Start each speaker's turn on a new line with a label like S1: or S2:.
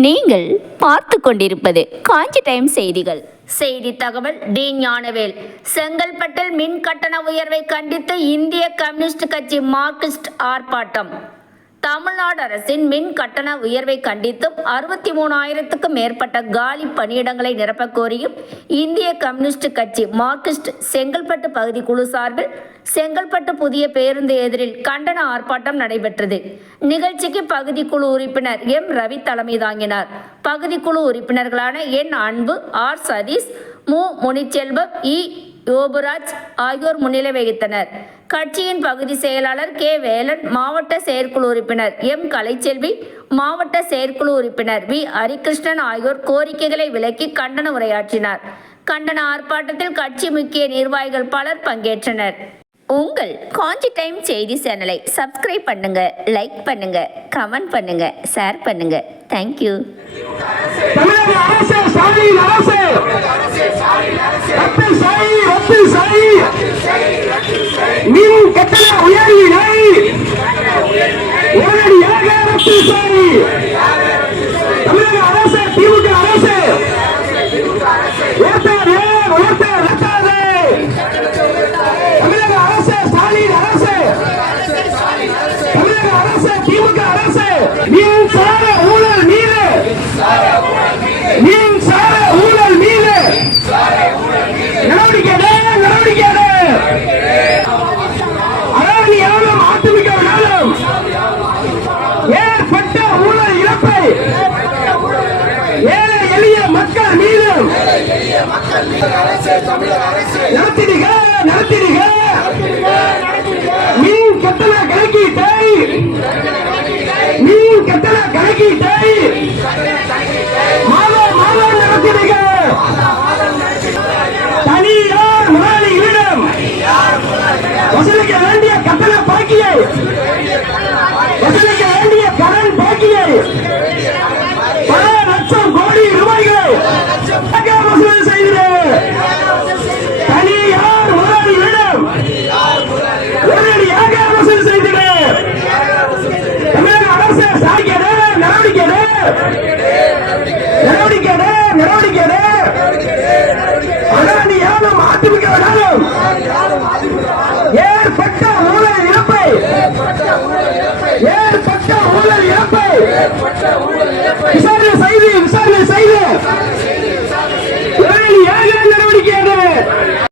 S1: நீங்கள் பார்த்து கொண்டிருப்பது காஞ்சி டைம் செய்திகள். செய்தி தகவல் டி ஞானவேல். செங்கல்பட்டில் மின் கட்டண உயர்வை கண்டித்து இந்திய கம்யூனிஸ்ட் கட்சி மார்க்சிஸ்ட் ஆர்ப்பாட்டம். தமிழ்நாடு அரசின் மின் கட்டண உயர்வை கண்டித்தும் அறுபத்தி மூணாயிரத்துக்கும் மேற்பட்ட காலி பணியிடங்களை நிரப்பக் கோரியும் இந்திய கம்யூனிஸ்ட் கட்சி மார்க்சிஸ்ட் செங்கல்பட்டு பகுதி குழு சார்பில் செங்கல்பட்டு புதிய பேருந்து எதிரில் கண்டன ஆர்ப்பாட்டம் நடைபெற்றது. நிகழ்ச்சிக்கு பகுதி குழு உறுப்பினர் எம். ரவி தலைமை தாங்கினார். பகுதி குழு உறுப்பினர்களான என் அன்பு ஆர். சதீஷ் மு. முனிச்செல்வம் இ. யோபுராஜ் ஆகியோர் முன்னிலை வகித்தனர். கட்சியின் பகுதி செயலாளர் கே. வேலன் மாவட்ட செயற்குழு உறுப்பினர் எம். கலைச்செல்வி மாவட்ட செயற்குழு உறுப்பினர் வி. ஹரிகிருஷ்ணன் ஆகியோர் கோரிக்கைகளை விளக்கி கண்டன உரையாற்றினார். கண்டன ஆர்ப்பாட்டத்தில் கட்சி முக்கிய நிர்வாகிகள் பலர் பங்கேற்றனர். உங்கள் காஞ்சி டைம் செய்தி சேனலை சப்ஸ்கிரைப் பண்ணுங்க லைக் பண்ணுங்க கமெண்ட் பண்ணுங்க ஷேர் பண்ணுங்க. தேங்க்யூ.
S2: அரசு திமுக அரசு மின்சார ஊழல் மீது. மின்சார ஊழல் மீது. நடவடிக்கை நடவடிக்கை. அதாவது எவரும் அதிமுகவினாலும் ஏற்பட்ட ஊழல் இழப்பை ஏழை எளிய மக்கள் மீதும் நடத்திடுக நடத்திடுக. கணக்கிட்டை. மாதம் மாதம் நடத்தினீர்கள் நடவடிக்கை நடவடிக்கை அதான் நீ யாரும் அதிமுக வேணாலும்